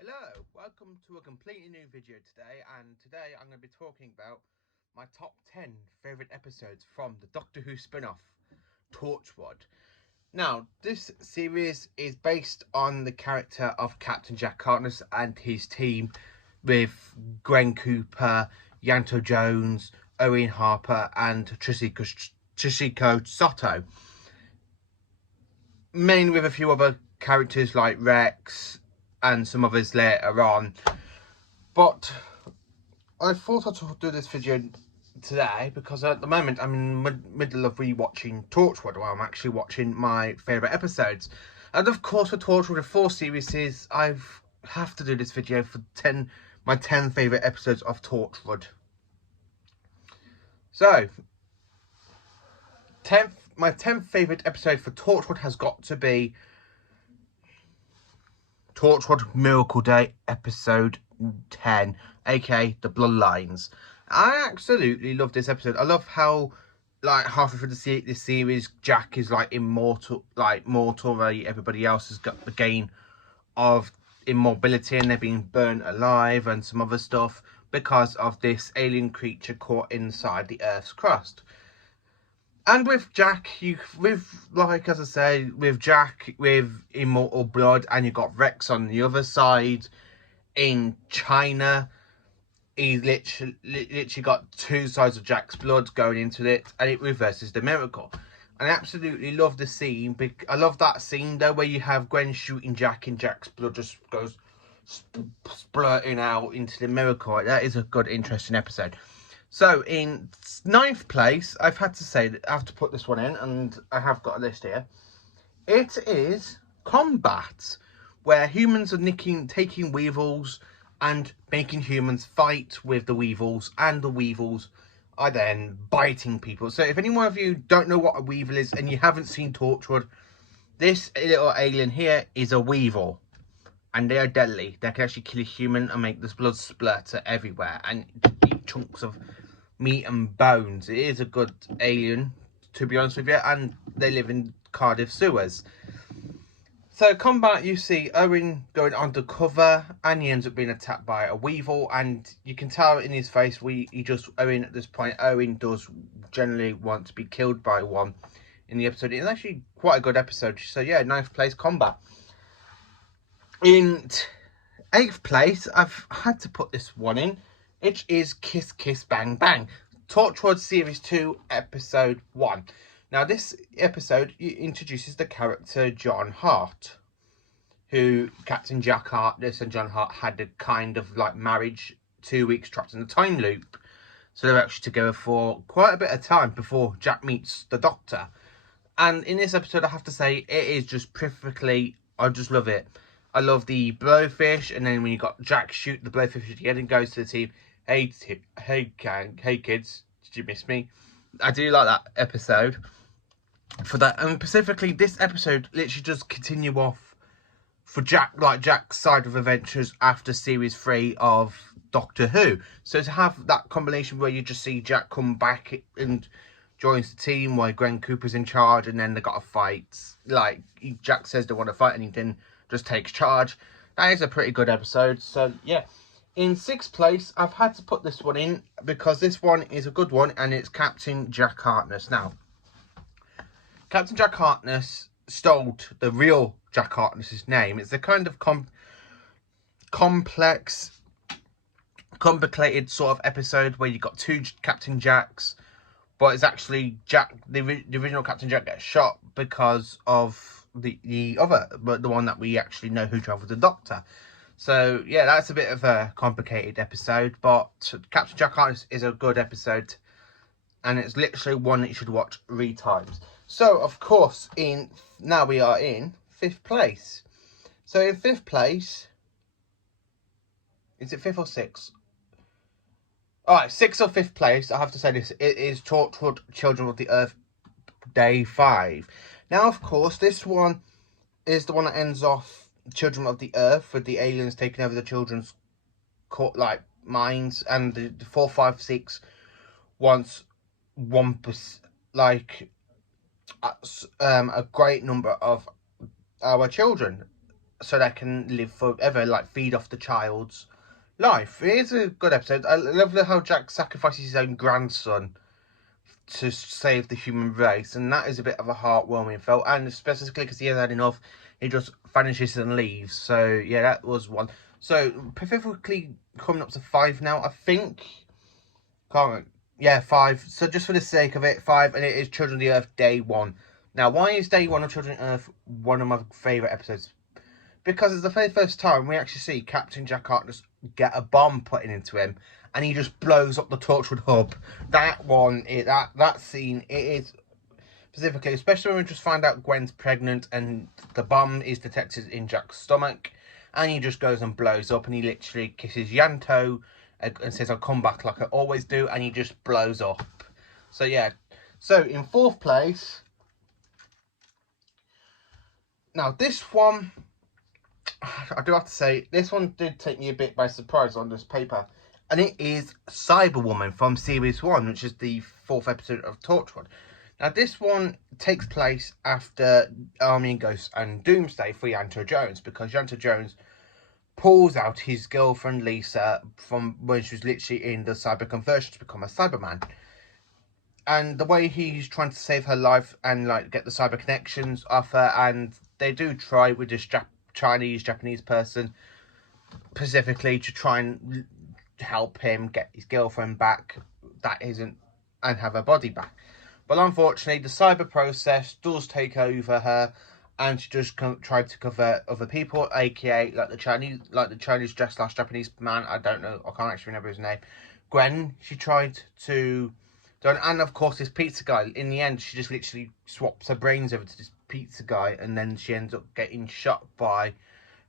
Hello, welcome to a completely new video today, and today I'm going to be talking about my top 10 favourite episodes from the Doctor Who spin-off, Torchwood. Now, this series is based on the character of Captain Jack Harkness and his team with Gwen Cooper, Yanto Jones, Owen Harper and Toshiko Soto. Mainly with a few other characters like Rex and some others later on. But I thought I'd do this video today because at the moment I'm in the middle of rewatching Torchwood, where I'm actually watching my favourite episodes. And of course, for Torchwood, the 4 series, I have to do this video for my 10 favourite episodes of Torchwood. So, my 10th favourite episode for Torchwood has got to be Torchwood Miracle Day episode 10, aka The Bloodlines. I absolutely love this episode. I love how, like, halfway through this series, Jack is like immortal, while everybody else has got the gain of immobility and they're being burnt alive and some other stuff because of this alien creature caught inside the Earth's crust. And with Jack, with Jack with immortal blood, and you've got Rex on the other side in China. He's literally got two sides of Jack's blood going into it, and it reverses the miracle. And I absolutely love the scene. I love that scene though, where you have Gwen shooting Jack, and Jack's blood just goes splurting out into the miracle. That is a good, interesting episode. So in 9th place, I've had to say that I have to put this one in, and I have got a list here. It is Combat, where humans are taking weevils and making humans fight with the weevils, and the weevils are then biting people. So if any one of you don't know what a weevil is and you haven't seen Torchwood, this little alien here is a weevil. And they are deadly. They can actually kill a human and make this blood splatter everywhere and eat chunks of meat and bones. It is a good alien, to be honest with you, and they live in Cardiff sewers. So Combat, you see Owen going undercover, and he ends up being attacked by a weevil, and you can tell in his face, Owen at this point, Owen does generally want to be killed by one in the episode. It's actually quite a good episode. So yeah, 9th place, Combat. In 8th place, I've had to put this one in. It is Kiss Kiss Bang Bang, Torchwood Series 2, Episode 1. Now, this episode introduces the character John Hart, who Captain Jack Harkness and John Hart had a kind of like marriage, 2 weeks trapped in a time loop. So they're actually together for quite a bit of time before Jack meets the Doctor. And in this episode, I have to say, it is just perfectly, I just love it. I love the blowfish, and then when you got Jack shoot the blowfish again and goes to the team, hey kids, did you miss me? I do like that episode for that, and specifically this episode literally just continue off for Jack's side of adventures after series 3 of Doctor Who. So to have that combination where you just see Jack come back and joins the team while Gwen Cooper's in charge, and then they got a fight. Like Jack says they want to fight, and he then just takes charge. That is a pretty good episode. So yeah, in 6th place, I've had to put this one in because this one is a good one, and it's Captain Jack Harkness. Now, Captain Jack Harkness stole the real Jack Harkness's name. It's a kind of complex, complicated sort of episode where you got two Captain Jacks, but it's actually Jack. The original Captain Jack gets shot because of the one that we actually know who travelled the Doctor. So yeah, that's a bit of a complicated episode, but Captain Jack Harkness is a good episode, and it's literally one that you should watch 3 times. So of course, now we are in 5th place. So in 5th place, is it 5th or 6th? Alright, 6th or 5th place, I have to say this, it is Torchwood Children of the Earth Day 5. Now, of course, this one is the one that ends off Children of the Earth, with the aliens taking over the children's minds, and the 4, 5, 6 wants a great number of our children. so they can live forever, like feed off the child's life. It is a good episode. I love how Jack sacrifices his own grandson to save the human race, and that is a bit of a heartwarming film, and specifically because he has had enough, he just vanishes and leaves. So yeah, that was one. So perfectly coming up to 5 now, I think. Can't. Yeah, 5. So just for the sake of it, 5, and it is Children of the Earth Day 1. Now, why is Day 1 of Children of Earth one of my favourite episodes? Because it's the very first time we actually see Captain Jack Harkness get a bomb put into him, and he just blows up the Torchwood hub. That one, that scene, it is specifically, especially when we just find out Gwen's pregnant and the bomb is detected in Jack's stomach, and he just goes and blows up, and he literally kisses Yanto and says, "I'll come back like I always do," and he just blows up. So yeah. So in 4th place, now this one, I do have to say, this one did take me a bit by surprise on this paper, and it is Cyberwoman from Series 1, which is the 4th episode of Torchwood. Now, this one takes place after Army and Ghost and Doomsday for Yanto Jones, because Yanto Jones pulls out his girlfriend Lisa from when she was literally in the cyber conversion to become a Cyberman. And the way he's trying to save her life and like get the cyber connections off her, and they do try with this Japanese person specifically to try and help him get his girlfriend back, and have her body back. But unfortunately, the cyber process does take over her, and she just tried to convert other people, aka like the Chinese Japanese man. I don't know. I can't actually remember his name. Gwen. She tried to do, and of course this pizza guy. In the end, she just literally swaps her brains over to this pizza guy, and then she ends up getting shot by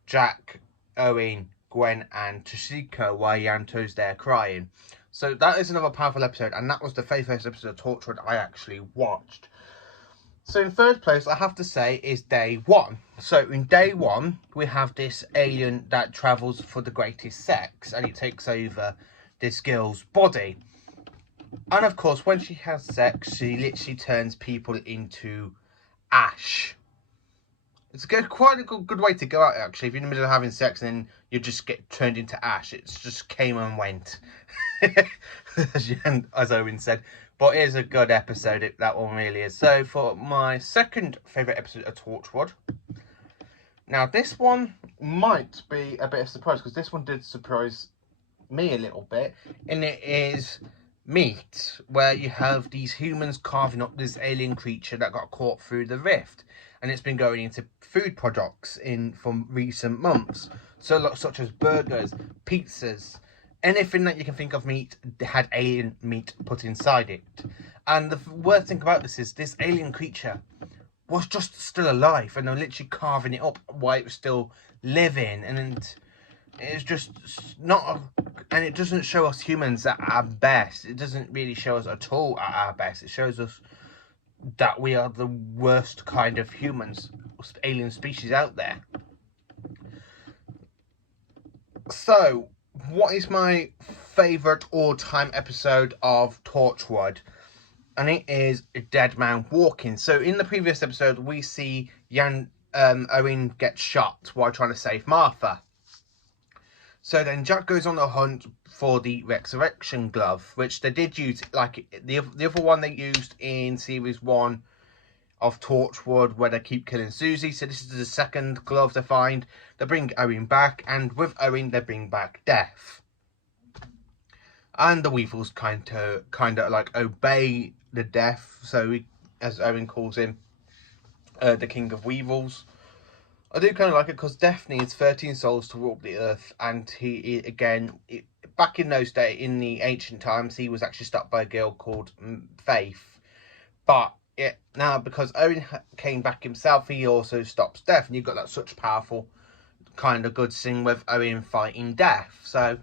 Jack, Owen, Gwen, and Toshiko while Yanto's there crying. So that is another powerful episode, and that was the very first episode of Torchwood I actually watched. So in 3rd place, I have to say, is Day 1. So in Day 1, we have this alien that travels for the greatest sex, and it takes over this girl's body. And of course, when she has sex, she literally turns people into ash. It's quite a good way to go out, actually. If you're in the middle of having sex and then you just get turned into ash. It's just came and went. As Owen said. But it is a good episode, that one really is. So for my 2nd favourite episode of Torchwood. Now this one might be a bit of a surprise, because this one did surprise me a little bit. And it is Meat, where you have these humans carving up this alien creature that got caught through the rift. And it's been going into food products from recent months. So such as burgers, pizzas, anything that you can think of meat had alien meat put inside it. And the worst thing about this is this alien creature was just still alive, and they're literally carving it up while it was still living. And it's just not, and it doesn't show us humans at our best. It doesn't really show us at all at our best. It shows us that we are the worst kind of humans, alien species out there. So, what is my favourite all-time episode of Torchwood? And it is Dead Man Walking. So, in the previous episode, we see Owen get shot while trying to save Martha. So then Jack goes on the hunt for the resurrection glove, which they did use, like the other one they used in Series 1 of Torchwood, where they keep killing Susie. So this is the 2nd glove they find. They bring Owen back, and with Owen they bring back Death. And the Weevils kind of like obey the Death, so as Owen calls him, the King of Weevils. I do kind of like it because Death needs 13 souls to walk the earth, and he back in those days, in the ancient times, he was actually stopped by a girl called Faith. But now, because Owen came back himself, he also stops Death, and you've got that such powerful kind of good scene with Owen fighting Death. So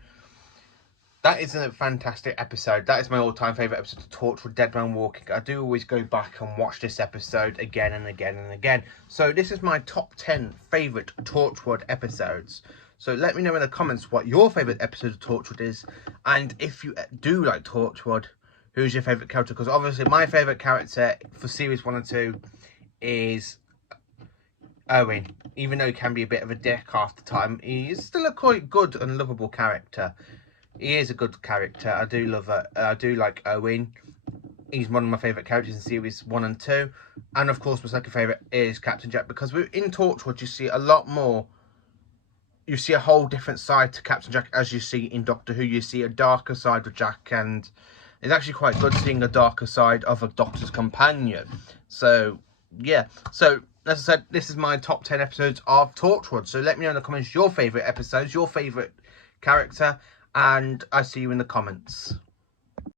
that is a fantastic episode. That is my all-time favourite episode of Torchwood, Dead Man Walking. I do always go back and watch this episode again and again and again. So this is my top 10 favourite Torchwood episodes. So let me know in the comments what your favourite episode of Torchwood is. And if you do like Torchwood, who's your favourite character? Because obviously my favourite character for Series 1 and 2 is Owen, even though he can be a bit of a dick half the time, he is still a quite good and lovable character. He is a good character. I do love it. I do like Owen. He's one of my favourite characters in series 1 and 2. And of course, my second favourite is Captain Jack, because in Torchwood you see a lot more. You see a whole different side to Captain Jack as you see in Doctor Who. You see a darker side of Jack, and it's actually quite good seeing a darker side of a Doctor's companion. So, yeah. So, as I said, this is my top 10 episodes of Torchwood. So let me know in the comments your favourite episodes, your favourite character, and I see you in the comments.